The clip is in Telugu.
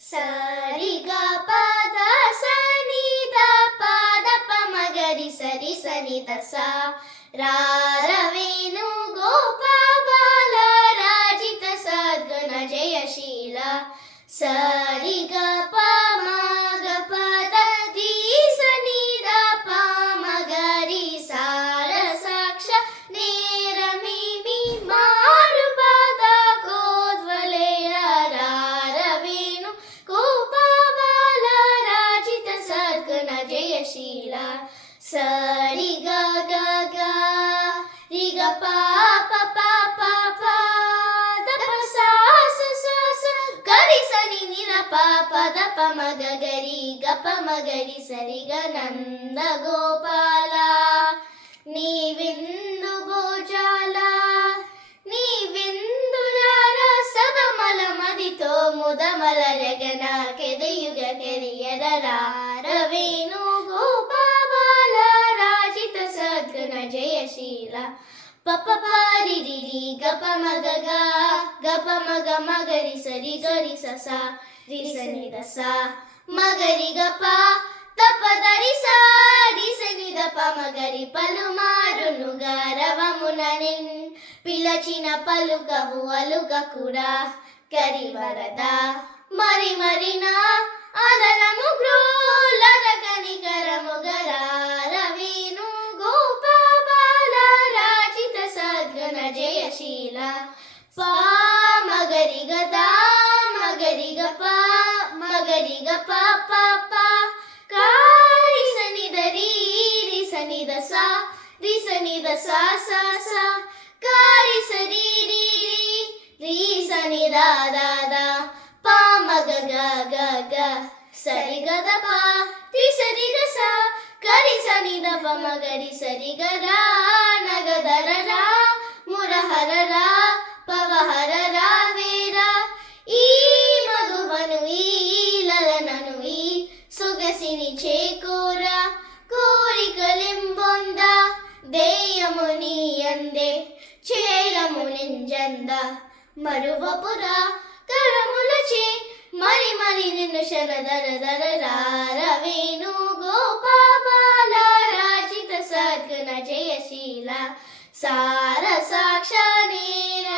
సరి గ పద సని ద పద ప మగరి సరి సని ద స రారవేణు గోపాల రాజిత సద్గుణ జయశీల సరి గ ప మగ పద ధీ సని ద ప మగరి సార సాక్ష నేరమిమి మారు పద కోద్వలేర రారవేణు గోపాల రాజిత సద్గుణ జయశీల సరి గ గ గ రి గ ప ప ప ప ప ద ప స స స స గరి సని ని ద ప ప ద ప మ గ గరి గ ప మ గరి సరి గ నంద గోపాల నీ విందు గోజాల నీ విందులార సదమల మదితో ముదమల రగన కెదయుగ కెరియర రారవేణు గోపాల రాజిత సద్గుణ జయశీల పప పారి రి రి గ ప మ గ గ గ ప మ గ మ గరి సరి గరి స స రి సని ద స మ గరి గ ప త ప ద రి స రి సని ద ప మ గరి పలుమారును గరవమున నిన్ పిలచిన పలుకవు అలుగ కూడా కరి వరద మరి మరినా ఆదరము గ్రోలగ కనికరము గరారవేణు గోపాల రాజిత సద్గుణ జయశీల పా మగరి గ ద మగరి గ ప మగరి గ ప ప ప కారి సని ద రి రి సని ద స రి సని ద స స స కారి సరి రి రి రి సని ద ద ద ప మగ గ గ గ సరి గ ద ప రి సరి గ స కరి సని ద ప మగరి సరి గ ర నగ ద ర ర ముర హర ర పవ హర ర వేర ఈ మగువను ఈ లలనను ఈ సొగసిని చేకూర కోరికలింబొంద దేయముని అందే చేరము నింజంద మరువపుర కరములచే మరి మరి నిన్ను శరదర దర రారవేణు గోపాల రాజిత సద్గుణ జయశీల సార సాక్ష నేర